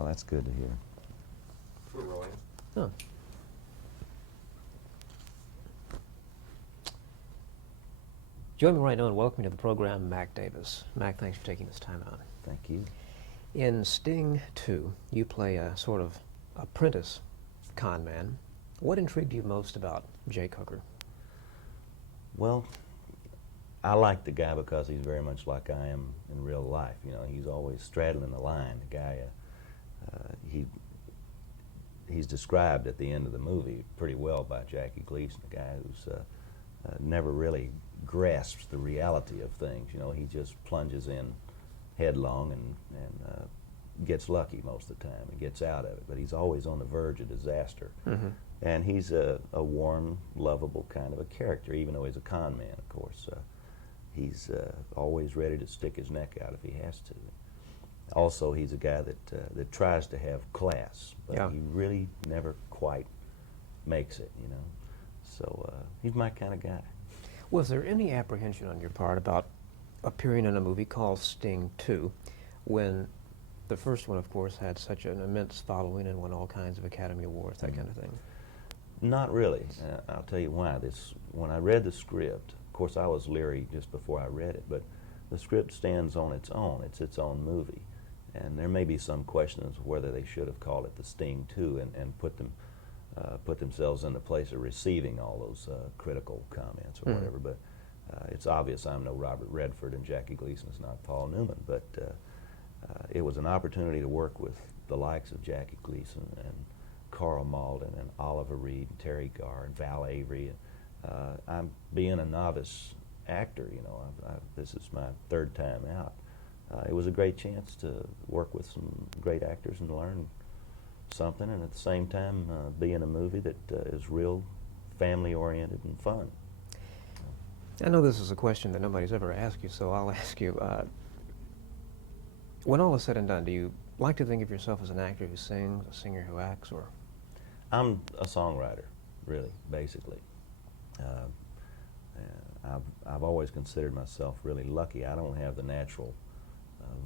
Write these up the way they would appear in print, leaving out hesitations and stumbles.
Well, that's good to hear. For Roy. Oh. Join me right now and welcome to the program, Mac Davis. Mac, thanks for taking this time out. Thank you. In Sting 2, you play a sort of apprentice con man. What intrigued you most about Jake Hooker? Well, I like the guy because he's very much like I am in real life. You know, he's always straddling the line. The guy, he's described at the end of the movie pretty well by Jackie Gleason, a guy who's never really grasps the reality of things. You know, he just plunges in headlong and gets lucky most of the time and gets out of it. But he's always on the verge of disaster. Mm-hmm. And he's a warm, lovable kind of a character, even though he's a con man, of course. He's always ready to stick his neck out if he has to. Also, he's a guy that tries to have class, but yeah. he really never quite makes it, you know. So he's my kind of guy. Was there any apprehension on your part about appearing in a movie called Sting 2 when the first one, of course, had such an immense following and won all kinds of Academy Awards, that kind of thing? Not really. I'll tell you why. When I read the script, of course I was leery just before I read it, but the script stands on its own. It's its own movie. And there may be some question as to whether they should have called it the Sting 2 and put themselves in the place of receiving all those critical comments or whatever. But it's obvious I'm no Robert Redford and Jackie Gleason is not Paul Newman. But it was an opportunity to work with the likes of Jackie Gleason and Carl Malden and Oliver Reed and Terry Garr and Val Avery. I'm being a novice actor, you know. This is my third time out. It was a great chance to work with some great actors and learn something, and at the same time be in a movie that is real family-oriented and fun. I know this is a question that nobody's ever asked you, so I'll ask you. When all is said and done, do you like to think of yourself as an actor who sings, a singer who acts, or? I'm a songwriter, really, basically. I've always considered myself really lucky. I don't have the natural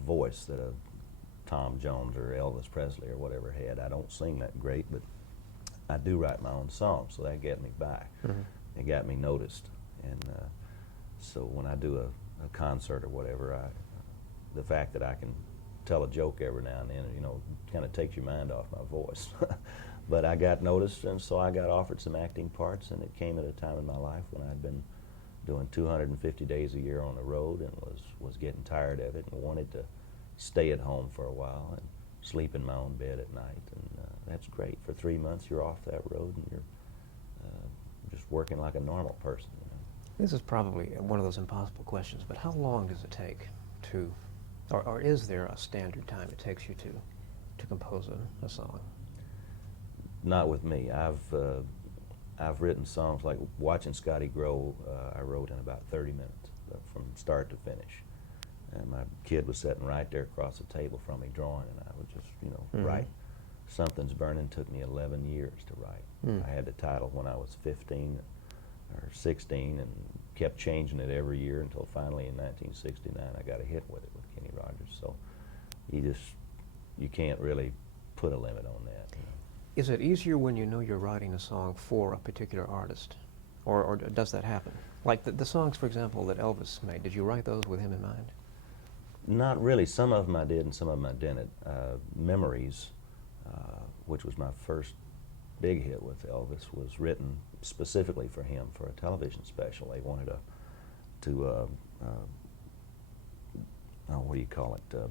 voice that a Tom Jones or Elvis Presley or whatever had. I don't sing that great, but I do write my own songs, so that got me by. It got me noticed. And so when I do a concert or whatever, the fact that I can tell a joke every now and then, you know, kind of takes your mind off my voice. But I got noticed, and so I got offered some acting parts, and it came at a time in my life when I'd been doing 250 days a year on the road and was getting tired of it and wanted to stay at home for a while and sleep in my own bed at night. And that's great. For 3 months, you're off that road, and you're just working like a normal person. You know? This is probably one of those impossible questions, but how long does it take to, or is there a standard time it takes you to compose a song? Not with me. I've written songs like Watching Scotty Grow. I wrote in about 30 minutes from start to finish. And my kid was sitting right there across the table from me drawing, and I would just, you know, write. Something's Burning took me 11 years to write. I had the title when I was 15 or 16 and kept changing it every year until finally in 1969 I got a hit with it with Kenny Rogers. So you can't really put a limit on that. You know? Is it easier when you know you're writing a song for a particular artist, or does that happen? Like the songs, for example, that Elvis made, did you write those with him in mind? Not really. Some of them I did and some of them I didn't. Memories, which was my first big hit with Elvis, was written specifically for him for a television special. They wanted what do you call it,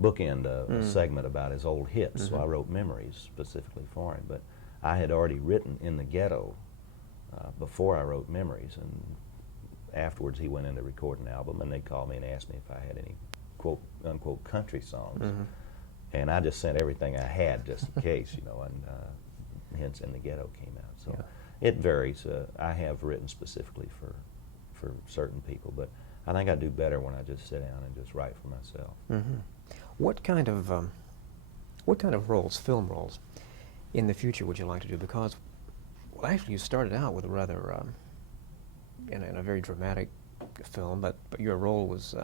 bookend a segment about his old hits. So I wrote Memories specifically for him. But I had already written In the Ghetto before I wrote Memories, and afterwards he went in to record an album, and they called me and asked me if I had any quote unquote country songs. And I just sent everything I had just in case, you know, and hence In the Ghetto came out. So it varies. I have written specifically for certain people, but I think I do better when I just sit down and just write for myself. What kind of roles, film roles, in the future would you like to do? Because, well, actually, you started out with a rather in a very dramatic film, but your role was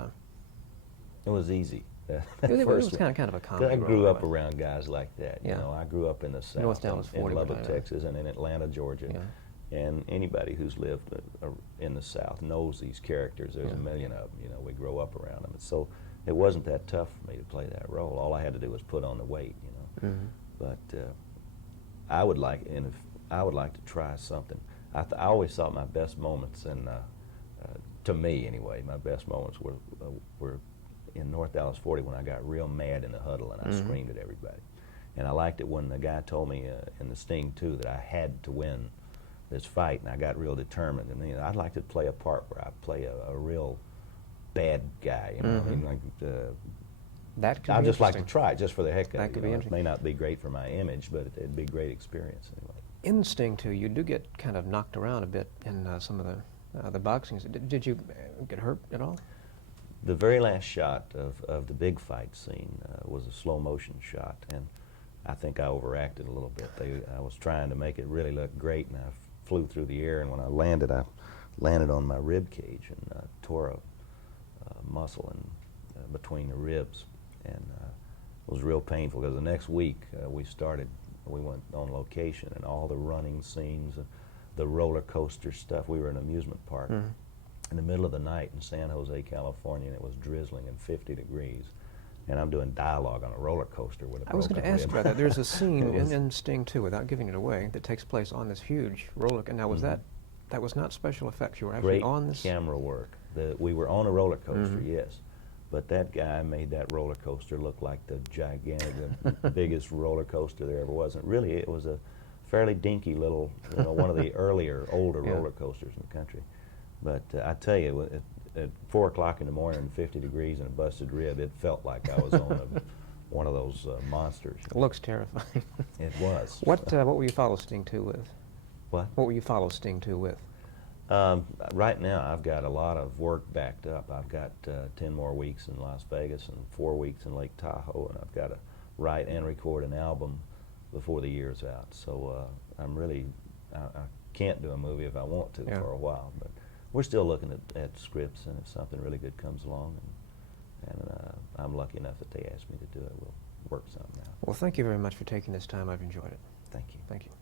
It was easy. It was kind of a 'Cause comedy I grew role, up right? around guys like that. You Yeah. know, I grew up in the South, North Dallas in 40 Lubbock, would, Texas, and in Atlanta, Georgia. Yeah. And anybody who's lived in the South knows these characters. There's a million of them. You know, we grow up around them. And so it wasn't that tough for me to play that role. All I had to do was put on the weight. You know, but I would like, and if I would like to try something. I always thought my best moments, and to me anyway, my best moments were in North Dallas 40 when I got real mad in the huddle and I screamed at everybody. And I liked it when the guy told me in the Sting 2 that I had to win this fight, and I got real determined. And you know, I'd like to play a part where I play a real bad guy. You know, I mean, like That could I'd be just like to interesting. try it just for the heck of That it. could You be know, it interesting. may not be great for my image, but it'd be a great experience anyway. In Sting 2, you do get kind of knocked around a bit in some of the boxing. Did you get hurt at all? The very last shot of the big fight scene was a slow motion shot, and I think I overacted a little bit. I was trying to make it really look great, and I flew through the air, and when I landed on my rib cage and tore a muscle in between the ribs, and it was real painful because the next week we went on location, and all the running scenes, the roller coaster stuff. We were in an amusement park in the middle of the night in San Jose, California, and it was drizzling and 50 degrees. And I'm doing dialogue on a roller coaster with a I was going to broken ask rib. about that. There's a scene was- in Sting 2, without giving it away, that takes place on this huge roller. Now, was that was not special effects? You were actually Great on this. camera work. We were on a roller coaster, yes, but that guy made that roller coaster look like the gigantic, the biggest roller coaster there ever was. And really, it was a fairly dinky little, you know, one of the older roller coasters in the country. But I tell you, at 4 o'clock in the morning, and 50 degrees and a busted rib, it felt like I was on one of those monsters. It looks terrifying. It was. What will you follow Sting 2 with? What? What will you follow Sting 2 with? Right now, I've got a lot of work backed up. I've got 10 more weeks in Las Vegas and 4 weeks in Lake Tahoe, and I've got to write and record an album before the year's out. So I'm really, I can't do a movie if I want to for a while, but we're still looking at scripts, and if something really good comes along, and I'm lucky enough that they asked me to do it, we'll work something out. Well, thank you very much for taking this time. I've enjoyed it. Thank you. Thank you.